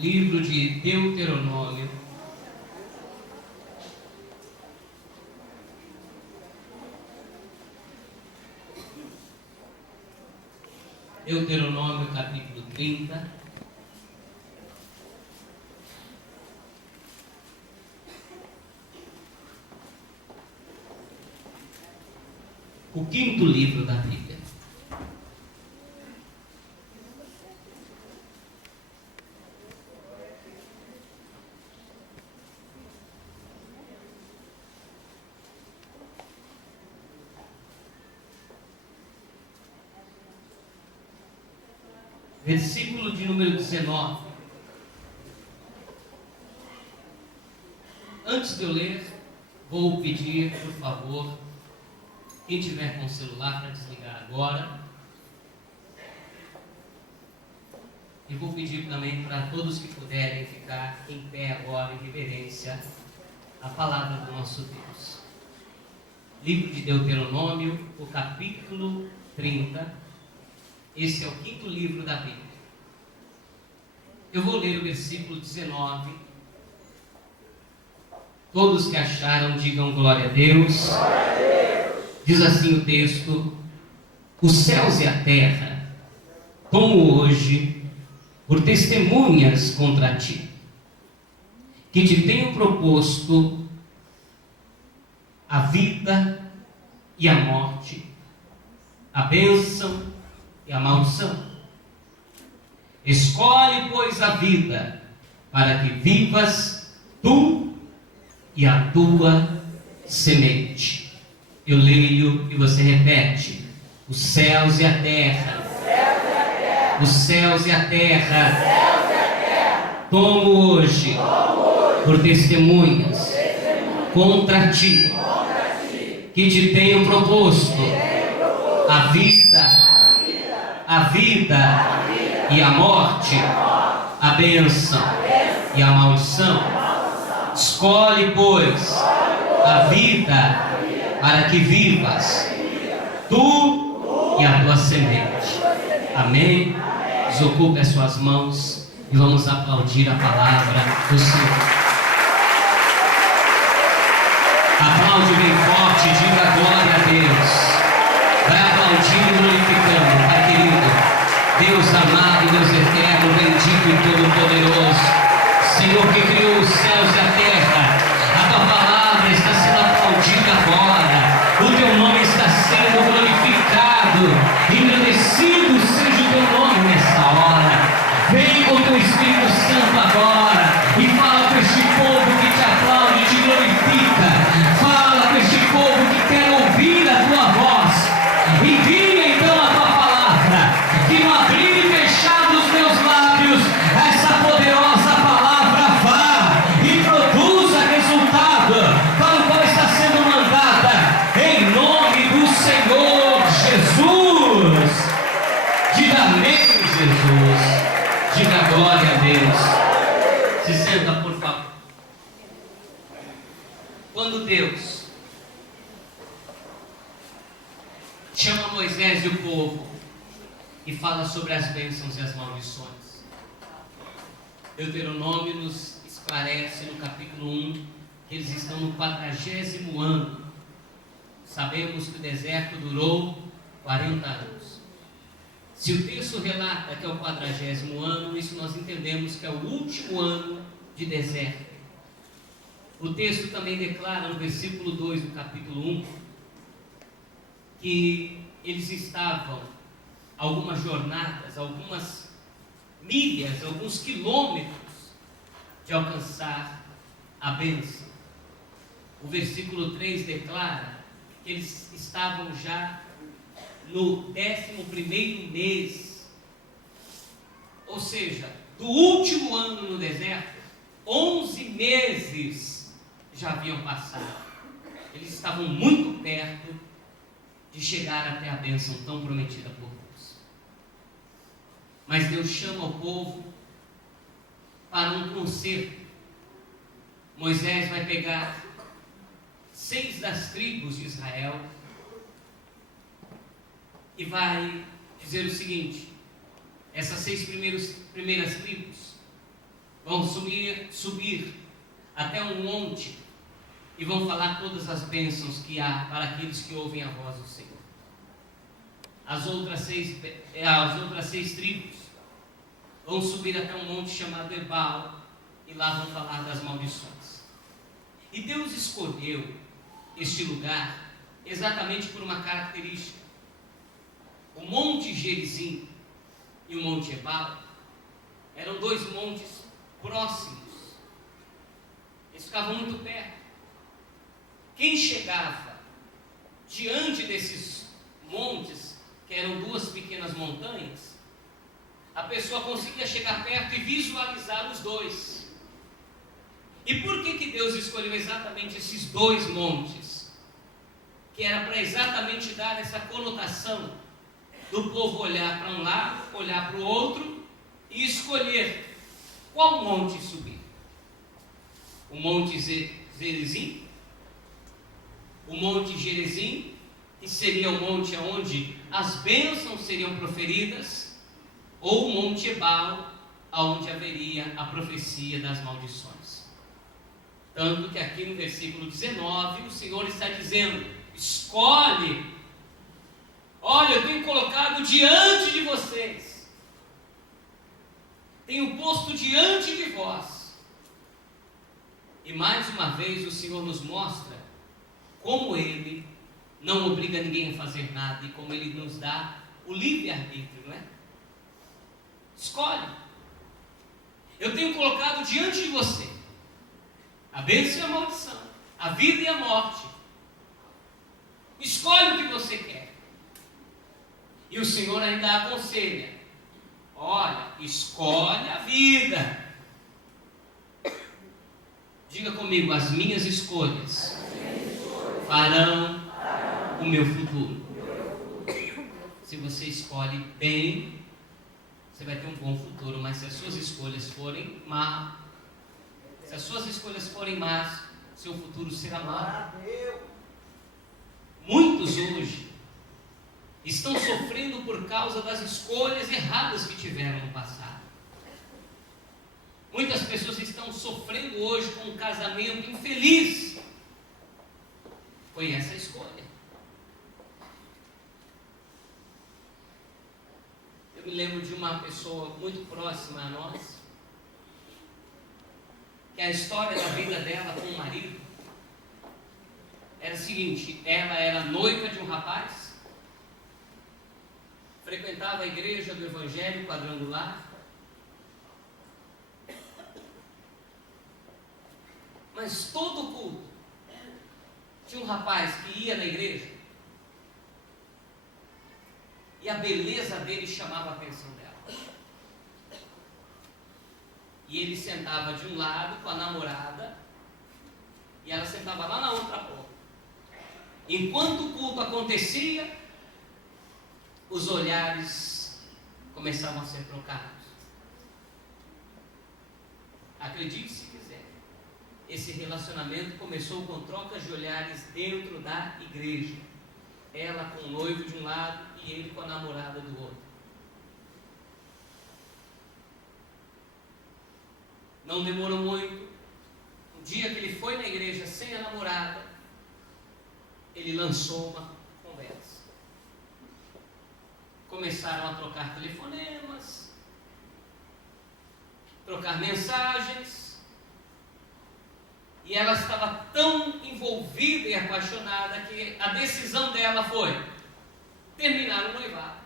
livro de Deuteronômio, Deuteronômio capítulo 30. O quinto livro da Bíblia. Versículo de número 19. Antes de eu ler, vou pedir, por favor, quem tiver com o celular para desligar agora. E vou pedir também para todos que puderem ficar em pé agora em reverência à palavra do nosso Deus. Livro de Deuteronômio, o capítulo 30. Esse é o quinto livro da Bíblia. Eu vou ler o versículo 19. Todos que acharam, digam glória a Deus. Glória a Deus. Diz assim o texto: os céus e a terra tomo hoje por testemunhas contra ti, que te tenho proposto a vida e a morte, a bênção e a maldição. Escolhe, pois, a vida, para que vivas tu e a tua semente. Eu leio e você repete: os céus e a terra, os céus e a terra, tomo hoje por testemunhas contra ti, que te tenho proposto a vida e a morte, a bênção e a maldição. Escolhe, pois, a vida para que vivas tu e a tua semente. Amém? Desocupe as suas mãos e vamos aplaudir a palavra do Senhor. Aplaude bem forte, diga glória a Deus. Vai aplaudindo e glorificando, Pai querido, Deus amado, Deus eterno, bendito e todo-poderoso, Senhor que criou os céus e a terra. A tua palavra está sendo aplaudida agora, o teu nome está sendo glorificado, engrandecido seja o teu nome nessa hora. Vem com o teu Espírito Santo agora e fala com este povo que te aplaude e te glorifica. Fala com este povo que quer ouvir a tua voz. Envia então a tua palavra, que no abrir e fechar dos meus lábios, essa poderosa palavra vá e produza resultado para o qual está sendo mandada, em nome do Senhor Jesus. Diga amém, Jesus. Diga glória a Deus. Se senta, por favor. Quando Deus chama Moisés e o povo e fala sobre as bênçãos e as maldições, Deuteronômio nos esclarece no capítulo 1 que eles estão no 40º ano. Sabemos que o deserto durou 40 anos. Se o texto relata que é o 40º ano, isso nós entendemos que é o último ano de deserto. O texto também declara no versículo 2 do capítulo 1 que eles estavam algumas jornadas, algumas milhas, alguns quilômetros de alcançar a bênção. O versículo 3 declara que eles estavam já no 11º mês, ou seja, do último ano no deserto, 11 meses já haviam passado. Eles estavam muito perto de chegar até a bênção tão prometida por Deus. Mas Deus chama o povo para um concerto. Moisés vai pegar 6 das tribos de Israel e vai dizer o seguinte: essas 6 primeiras tribos, vão subir até um monte e vão falar todas as bênçãos que há para aqueles que ouvem a voz do Senhor. As outras seis tribos vão subir até um monte chamado Ebal e lá vão falar das maldições. E Deus escolheu este lugar exatamente por uma característica. O Monte Gerizim e o Monte Ebal eram dois montes próximos. Eles ficavam muito perto. Quem chegava diante desses montes, que eram duas pequenas montanhas, a pessoa conseguia chegar perto e visualizar os dois. E por que Deus escolheu exatamente esses dois montes? Que era para exatamente dar essa conotação do povo olhar para um lado, olhar para o outro e escolher qual monte subir. O Monte Gerizim, o Monte Gerizim, que seria o monte onde as bênçãos seriam proferidas, ou o Monte Ebal, onde haveria a profecia das maldições. Tanto que aqui no versículo 19, o Senhor está dizendo: escolhe. Olha, eu tenho colocado diante de vocês, tenho posto diante de vós. E mais uma vez o Senhor nos mostra como Ele não obriga ninguém a fazer nada e como Ele nos dá o livre-arbítrio, não é? Escolhe. Eu tenho colocado diante de você a bênção e a maldição, a vida e a morte. Escolhe o que você quer. E o Senhor ainda aconselha: olha, escolhe a vida. Diga comigo: as minhas escolhas farão o meu futuro. Se você escolhe bem, você vai ter um bom futuro. Mas se as suas escolhas forem más, seu futuro será mau. Muitos hoje estão sofrendo por causa das escolhas erradas que tiveram no passado. Muitas pessoas estão sofrendo hoje com um casamento infeliz. Foi essa a escolha. Eu me lembro de uma pessoa muito próxima a nós, que a história da vida dela com o marido era a seguinte: ela era noiva de um rapaz, frequentava a igreja do Evangelho Quadrangular, mas todo culto tinha um rapaz que ia na igreja e a beleza dele chamava a atenção dela. E ele sentava de um lado com a namorada e ela sentava lá na outra ponta. Enquanto o culto acontecia, os olhares começavam a ser trocados. Acredite se quiser, esse relacionamento começou com trocas de olhares dentro da igreja. Ela com o noivo de um lado e ele com a namorada do outro. Não demorou muito. Um dia que ele foi na igreja sem a namorada, ele lançou uma conversa. Começaram a trocar telefonemas, trocar mensagens, e ela estava tão envolvida e apaixonada que a decisão dela foi terminar o noivado.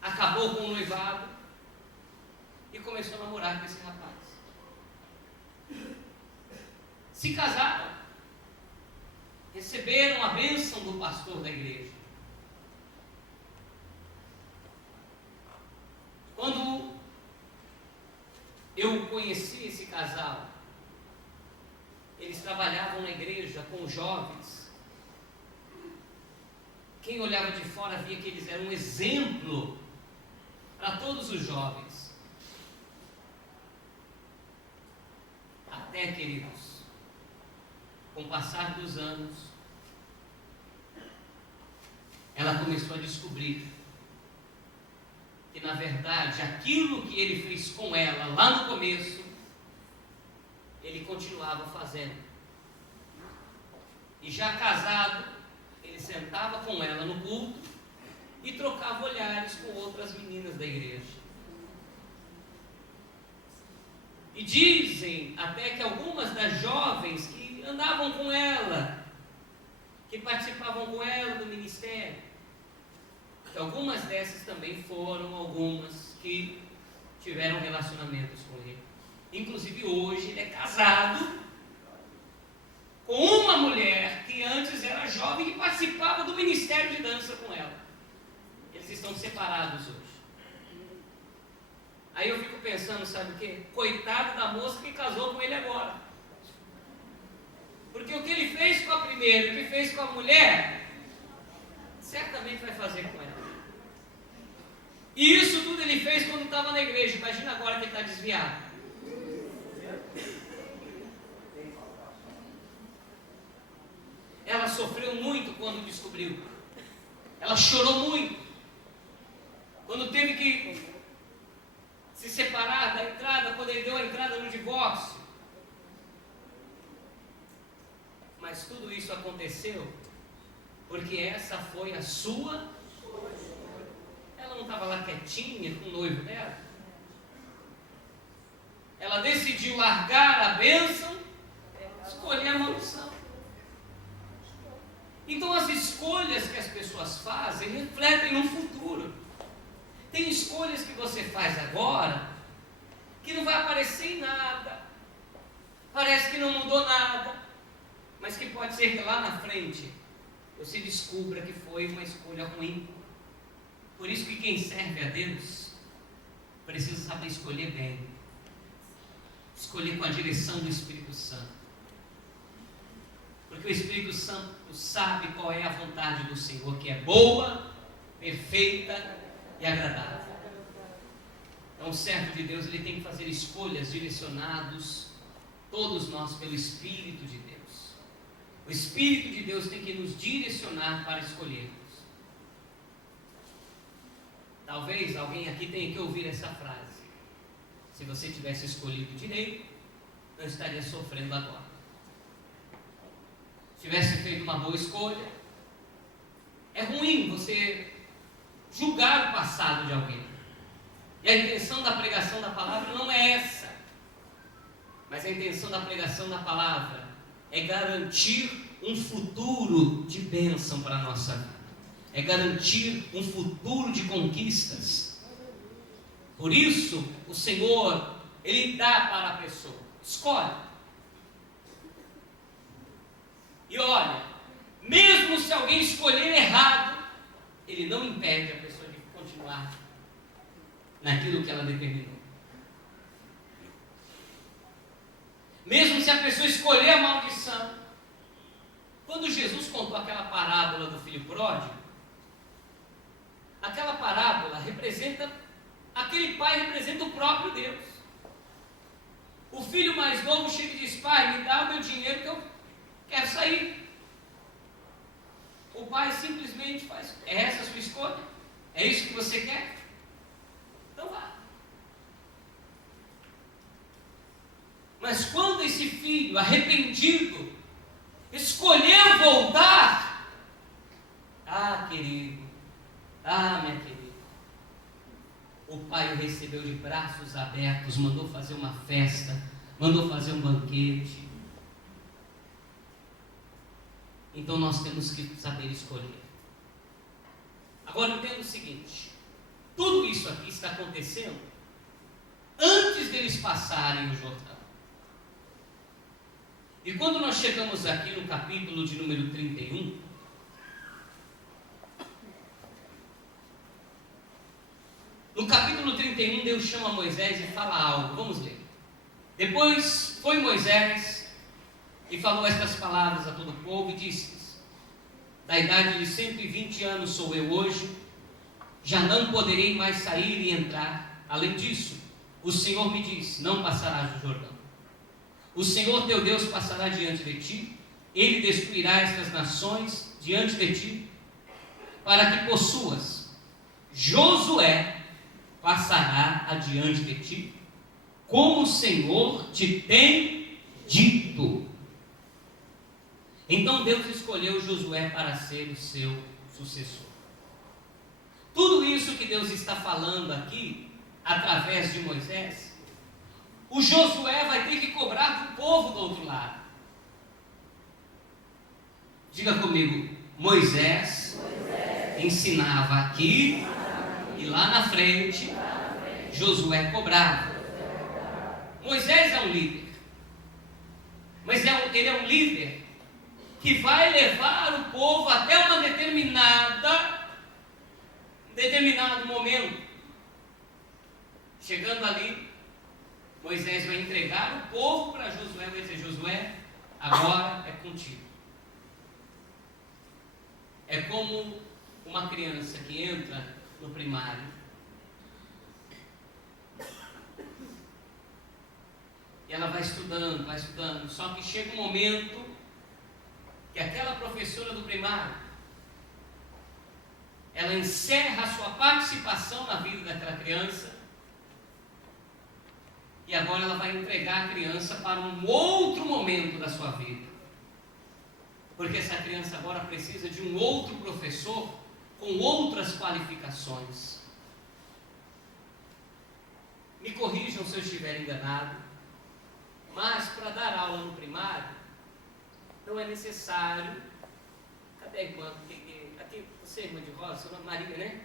Acabou com o noivado e começou a namorar com esse rapaz. Se casaram, receberam a bênção do pastor da igreja. Quando eu conheci esse casal, eles trabalhavam na igreja com jovens. Quem olhava de fora via que eles eram um exemplo para todos os jovens. Até, queridos, com o passar dos anos, ela começou a descobrir que na verdade aquilo que ele fez com ela lá no começo, ele continuava fazendo. E já casado, ele sentava com ela no culto e trocava olhares com outras meninas da igreja. E dizem até que algumas das jovens que andavam com ela, que participavam com ela do ministério, que algumas dessas também foram algumas que tiveram relacionamentos com ele. Inclusive hoje ele é casado com uma mulher que antes era jovem e participava do ministério de dança com ela. Eles estão separados hoje. Aí eu fico pensando, sabe o quê? Coitado da moça que casou com ele agora. Porque o que ele fez com a primeira, o que fez com a mulher, certamente vai fazer com ela. E isso tudo ele fez quando estava na igreja. Imagina agora que ele está desviado. Ela sofreu muito quando descobriu. Ela chorou muito. Quando teve que se separar da entrada, quando ele deu a entrada no divórcio. Mas tudo isso aconteceu porque essa foi a sua. Ela não estava lá quietinha com o noivo dela. Ela decidiu largar a bênção, escolher a maldição. Então as escolhas que as pessoas fazem refletem no futuro. Tem escolhas que você faz agora que não vai aparecer em nada, parece que não mudou nada, mas que pode ser que lá na frente você descubra que foi uma escolha ruim. Por isso que quem serve a Deus precisa saber escolher bem, escolher com a direção do Espírito Santo, porque o Espírito Santo sabe qual é a vontade do Senhor, que é boa, perfeita e agradável. Então o servo de Deus, ele tem que fazer escolhas direcionados, todos nós, pelo Espírito de Deus. O Espírito de Deus tem que nos direcionar para escolhermos. Talvez alguém aqui tenha que ouvir essa frase: se você tivesse escolhido direito, não estaria sofrendo agora. Se tivesse feito uma boa escolha. É ruim você julgar o passado de alguém. E a intenção da pregação da palavra não é essa. Mas a intenção da pregação da palavra é garantir um futuro de bênção para a nossa vida. É garantir um futuro de conquistas. Por isso, o Senhor, Ele dá para a pessoa. Escolhe. E olha, mesmo se alguém escolher errado, Ele não impede a pessoa de continuar naquilo que ela determinou. Mesmo se a pessoa escolher a maldição. Quando Jesus contou aquela parábola do filho pródigo, aquela parábola representa, aquele pai representa o próprio Deus. O filho mais novo chega e diz: pai, me dá o meu dinheiro que eu quero sair. O pai simplesmente faz: é essa a sua escolha? É isso que você quer? Então vá. Mas quando esse filho arrependido escolheu voltar, querido, minha querida, o pai o recebeu de braços abertos, mandou fazer uma festa, mandou fazer um banquete. Então nós temos que saber escolher. Agora entenda o seguinte: tudo isso aqui está acontecendo antes deles passarem o Jordão. E quando nós chegamos aqui no capítulo de número 31, no capítulo 31, Deus chama Moisés e fala algo. Vamos ler. Depois foi Moisés e falou estas palavras a todo o povo e disse-lhes: da idade de 120 anos sou eu hoje, já não poderei mais sair e entrar. Além disso, o Senhor me disse: não passarás o Jordão. O Senhor teu Deus passará diante de ti, Ele destruirá estas nações diante de ti, para que possuas. Josué passará adiante de ti, como o Senhor te tem dito. Então Deus escolheu Josué para ser o seu sucessor. Tudo isso que Deus está falando aqui, através de Moisés, o Josué vai ter que cobrar do povo do outro lado. Diga comigo, Moisés ensinava aqui e lá na frente Josué cobrava. Moisés é um líder, mas ele é um líder que vai levar o povo até um determinado momento. Chegando ali, Moisés vai entregar o povo para Josué, vai dizer: Josué, agora é contigo. É como uma criança que entra no primário e ela vai estudando, só que chega um momento que aquela professora do primário, ela encerra a sua participação na vida daquela criança, e agora ela vai entregar a criança para um outro momento da sua vida, porque essa criança agora precisa de um outro professor com outras qualificações. Me corrijam se eu estiver enganado, mas para dar aula no primário não é necessário. Cadê a irmã? Aqui, você, irmã de Rosa, seu nome é Maria, né?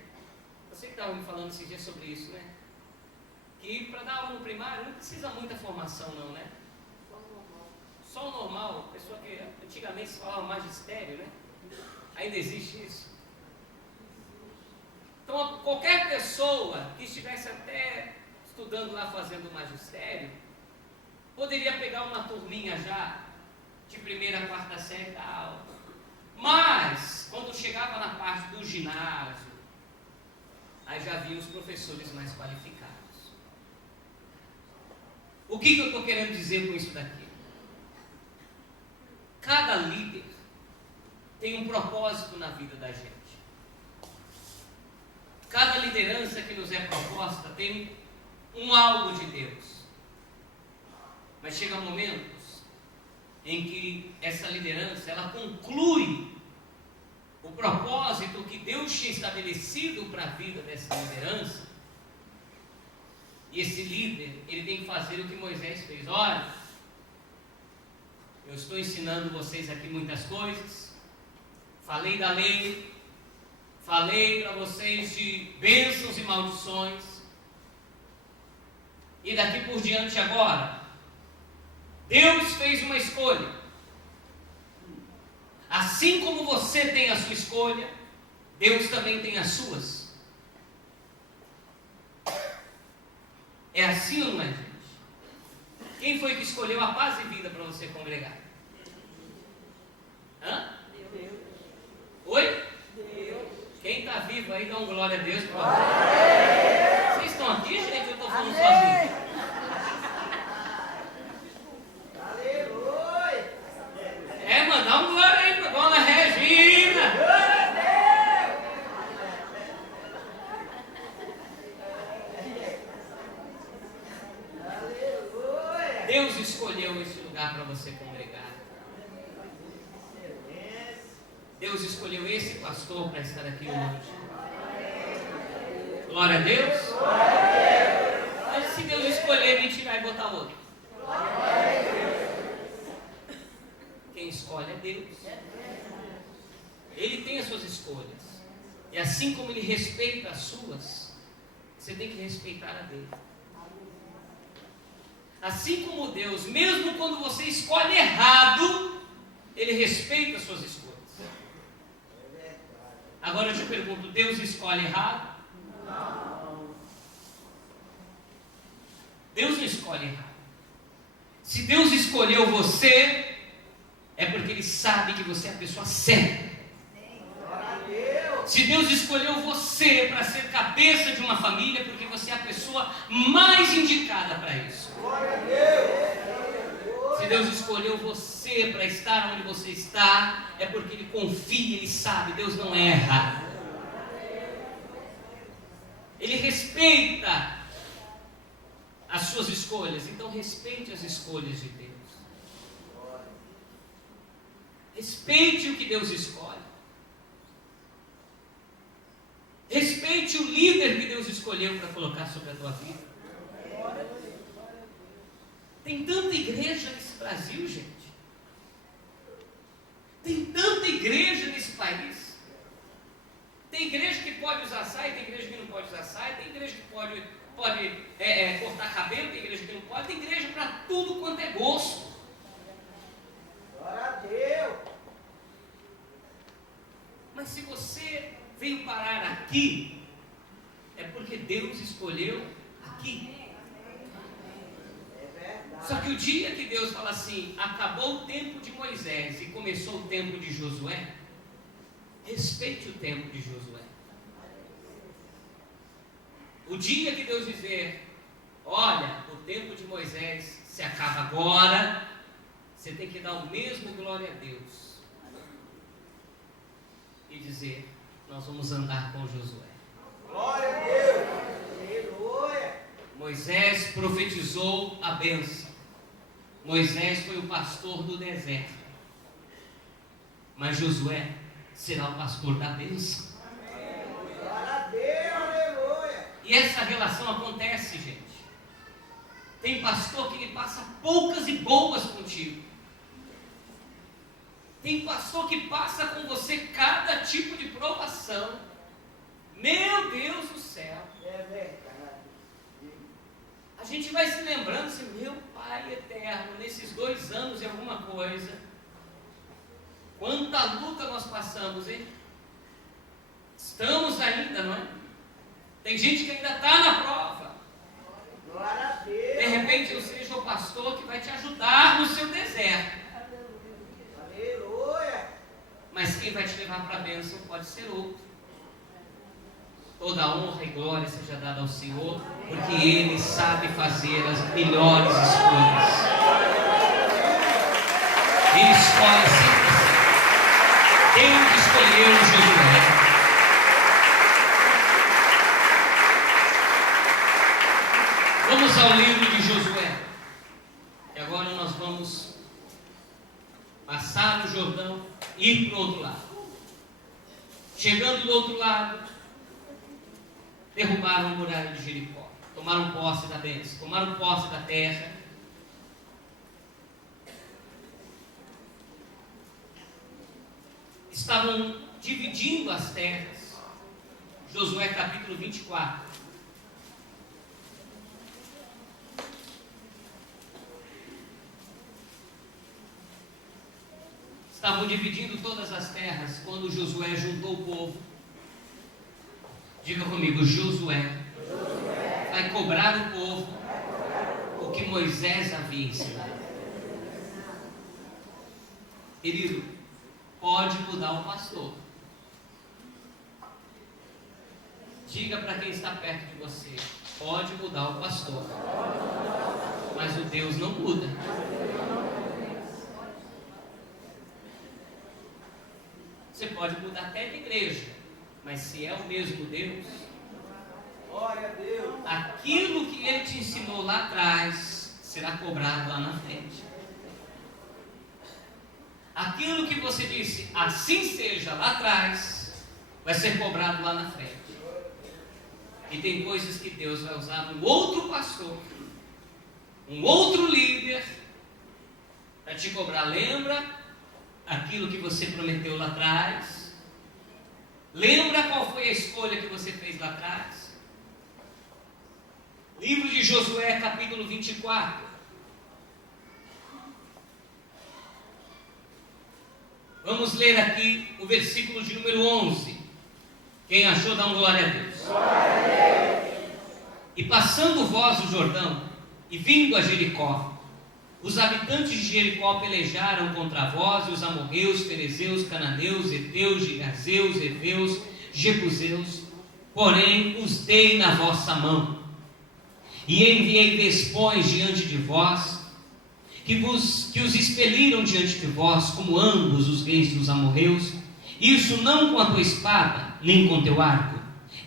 Você que estava me falando esses dias sobre isso, né? Que para dar aula no primário não precisa muita formação, não, né? Só o normal, pessoa que antigamente se falava magistério, né? Ainda existe isso. Então, qualquer pessoa que estivesse até estudando lá, fazendo magistério, poderia pegar uma turminha já de primeira a quarta série da aula. Mas, quando chegava na parte do ginásio, aí já vinham os professores mais qualificados. O que eu estou querendo dizer com isso daqui? Cada líder tem um propósito na vida da gente. Cada liderança que nos é proposta tem um algo de Deus. Mas chega momentos em que essa liderança, ela conclui o propósito que Deus tinha estabelecido para a vida dessa liderança, e esse líder, ele tem que fazer o que Moisés fez. Olha, eu estou ensinando vocês aqui muitas coisas, falei da lei, falei para vocês de bênçãos e maldições, e daqui por diante agora, Deus fez uma escolha. Assim como você tem a sua escolha, Deus também tem as suas. É assim ou não é, gente? Quem foi que escolheu a paz e vida para você congregar? Hã? Deus. Oi? Deus. Quem está vivo aí, dá um glória a Deus. Vocês estão aqui, gente? Eu estou falando sozinho. Dá um glória aí para a dona Regina. Deus escolheu esse lugar para você congregar. Deus escolheu esse pastor para estar aqui hoje. Glória a Deus. Mas se Deus escolher, me tirar e botar outro. Quem escolhe é Deus. Ele tem as suas escolhas. E assim como Ele respeita as suas, você tem que respeitar a dele. Assim como Deus, mesmo quando você escolhe errado, Ele respeita as suas escolhas. Agora eu te pergunto, Deus escolhe errado? Não. Deus não escolhe errado. Se Deus escolheu você, é porque Ele sabe que você é a pessoa certa. Se Deus escolheu você para ser cabeça de uma família, é porque você é a pessoa mais indicada para isso. Se Deus escolheu você para estar onde você está, é porque Ele confia, Ele sabe, Deus não erra. Ele respeita as suas escolhas. Então respeite as escolhas de Deus. Respeite o que Deus escolhe. Respeite o líder que Deus escolheu para colocar sobre a tua vida. Tem tanta igreja nesse Brasil, gente. Tem tanta igreja nesse país. Tem igreja que pode usar saia, tem igreja que não pode usar saia, tem igreja que pode cortar cabelo, tem igreja que não pode, tem igreja para tudo quanto é gosto. Glória a Deus. Mas se você veio parar aqui, é porque Deus escolheu aqui. Só que o dia que Deus fala assim, acabou o tempo de Moisés e começou o tempo de Josué, respeite o tempo de Josué. O dia que Deus dizer, olha, o tempo de Moisés se acaba agora, você tem que dar o mesmo glória a Deus e dizer, nós vamos andar com Josué. Glória a Deus. Aleluia. Moisés profetizou a bênção. Moisés foi o pastor do deserto. Mas Josué será o pastor da bênção. Glória a Deus. Aleluia. E essa relação acontece, gente. Tem pastor que ele passa poucas e boas contigo. Tem pastor que passa com você cada tipo de provação. Meu Deus do céu. É verdade. A gente vai se lembrando assim, meu Pai eterno, nesses 2 anos e alguma coisa, quanta luta nós passamos, hein? Estamos ainda, não é? Tem gente que ainda está na prova. Glória a Deus. De repente eu seja o pastor que vai te ajudar no seu deserto. Aleluia. Mas quem vai te levar para a bênção pode ser outro. Toda a honra e glória seja dada ao Senhor, porque Ele sabe fazer as melhores escolhas. Ele escolhe sempre assim. Deus escolheu Josué. Vamos ao livro de Josué. E agora nós vamos passar o Jordão e ir para o outro lado. Chegando do outro lado, derrubaram a muralha de Jericó, tomaram posse da bênção, tomaram posse da terra. Estavam dividindo as terras. Josué capítulo 24. Estavam dividindo todas as terras quando Josué juntou o povo. Diga comigo, Josué vai cobrar o povo o que Moisés havia ensinado. Querido, pode mudar o pastor. Diga para quem está perto de você, pode mudar o pastor, mas o Deus não muda. Você pode mudar até de igreja, mas se é o mesmo Deus, Glória a Deus. aquilo que Ele te ensinou lá atrás será cobrado lá na frente. Aquilo que você disse, assim seja lá atrás, vai ser cobrado lá na frente. E tem coisas que Deus vai usar um outro pastor, um outro líder, para te cobrar. Lembra aquilo que você prometeu lá atrás? Lembra qual foi a escolha que você fez lá atrás? Livro de Josué, capítulo 24. Vamos ler aqui o versículo de número 11. Quem achou, dá um glória a Deus. Glória a Deus. E passando vós o Jordão, e vindo a Jericó, os habitantes de Jericó pelejaram contra vós, e os amorreus, ferezeus, cananeus, heteus, girgazeus, heveus, jebuseus, porém os dei na vossa mão, e enviei despões diante de vós, que os expeliram diante de vós, como ambos os reis dos amorreus, isso não com a tua espada, nem com teu arco,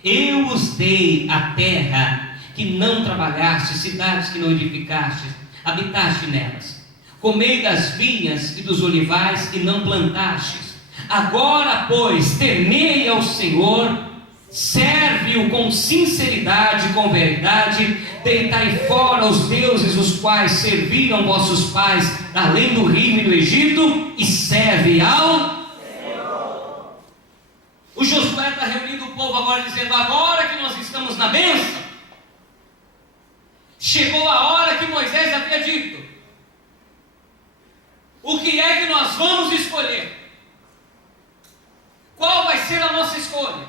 Eu vos dei a terra que não trabalhaste, cidades que não edificaste, habitaste nelas. Comei das vinhas e dos olivais que não plantastes. Agora, pois, temei ao Senhor, serve-o com sinceridade, com verdade, deitai fora os deuses os quais serviram vossos pais, além do rio e do Egito, e serve ao Senhor. O Josué está reunindo o povo agora, dizendo: agora que nós estamos na bênção, chegou a hora que Moisés havia dito. O que é que nós vamos escolher? Qual vai ser a nossa escolha?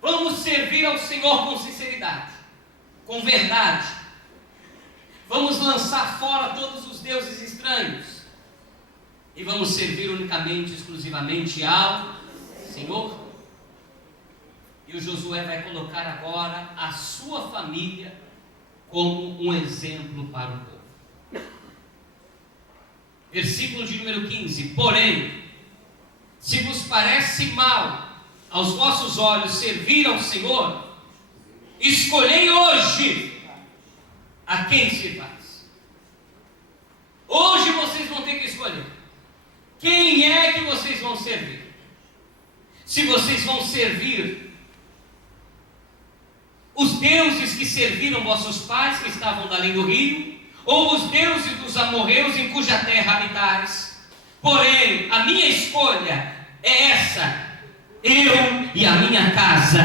Vamos servir ao Senhor com sinceridade, com verdade. Vamos lançar fora todos os deuses estranhos e vamos servir unicamente, exclusivamente ao Senhor. E o Josué vai colocar agora a sua família como um exemplo para o povo. Versículo de número 15: porém, se vos parece mal aos vossos olhos servir ao Senhor, escolhei hoje a quem servais. Hoje vocês vão ter que escolher quem é que vocês vão servir. Se vocês vão servir os deuses que serviram vossos pais, que estavam além do rio, ou os deuses dos amorreus em cuja terra habitais. Porém, a minha escolha é essa: eu e a minha casa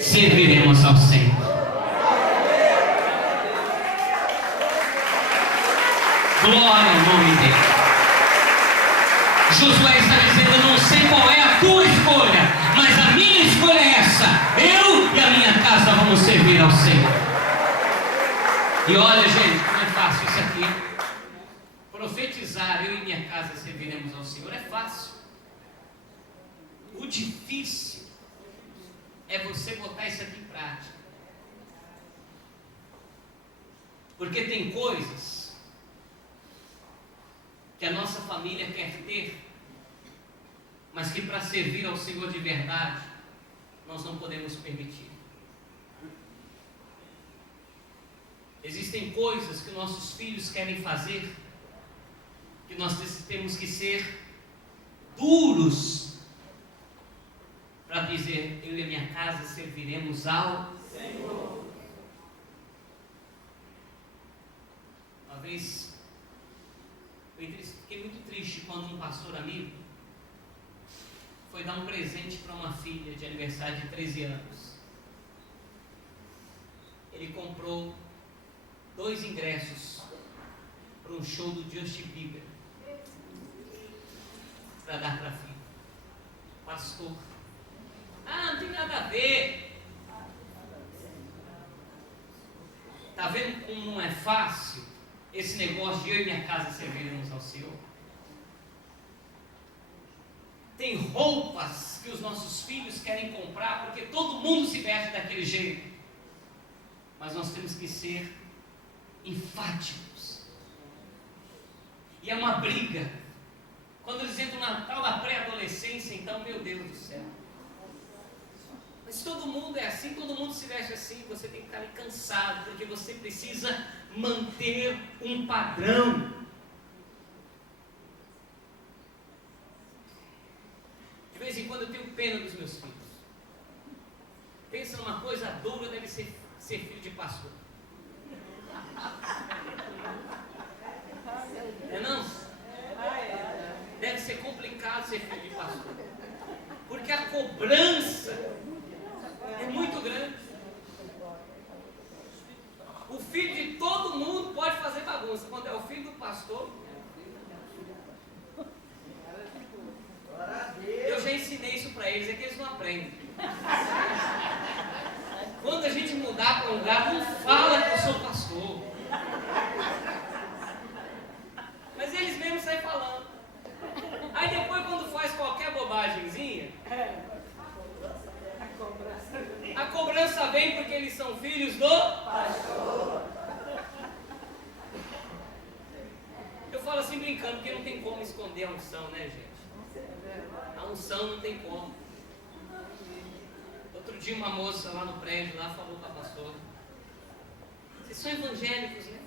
serviremos ao Senhor. Glória ao nome dele. Josué está dizendo: eu não sei qual é a tua escolha, mas a minha escolha é essa: eu e a minha casa vamos servir ao Senhor. E olha, gente, como é fácil isso aqui. Profetizar: eu e minha casa serviremos ao Senhor, é fácil. O difícil é você botar isso aqui em prática. Porque tem coisas que a nossa família quer ter, mas que para servir ao Senhor de verdade, nós não podemos permitir. Existem coisas que nossos filhos querem fazer, que nós temos que ser duros para dizer: eu e a minha casa serviremos ao Senhor. Uma vez fiquei muito triste quando um pastor amigo foi dar um presente para uma filha de aniversário de 13 anos. Ele comprou 2 ingressos para um show do Justin Bieber para dar para a filha. Pastor: não tem nada a ver. Está vendo como não é fácil esse negócio de eu e minha casa serviremos ao Senhor? Tem roupas que os nossos filhos querem comprar porque todo mundo se veste daquele jeito, mas nós temos que ser enfáticos. E é uma briga quando eles entram na tal da pré-adolescência. Então, meu Deus do céu, mas todo mundo é assim, todo mundo se veste assim. Você tem que estar ali cansado, porque você precisa manter um padrão. De vez em quando eu tenho pena dos meus filhos. Pensa numa coisa dura, deve ser filho de pastor. Não? Deve ser complicado ser filho de pastor, porque a cobrança é muito grande. O filho de todo mundo pode fazer bagunça. Quando é o filho do pastor, eu já ensinei isso para eles, é que eles não aprendem. Quando a gente mudar para um lugar, não fala que eu sou pastor. Mas eles mesmos saem falando. Aí depois, quando faz qualquer bobagemzinha, a cobrança vem porque eles são filhos do pastor. Eu falo assim brincando, porque não tem como esconder a unção, né, gente? A unção não tem como. Outro dia uma moça lá no prédio, lá falou para a pastora: vocês são evangélicos, né?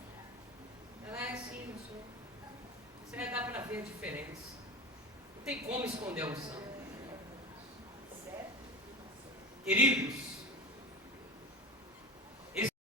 Ela é sim, eu sou. Você dá para ver a diferença. Não tem como esconder a unção. Querido,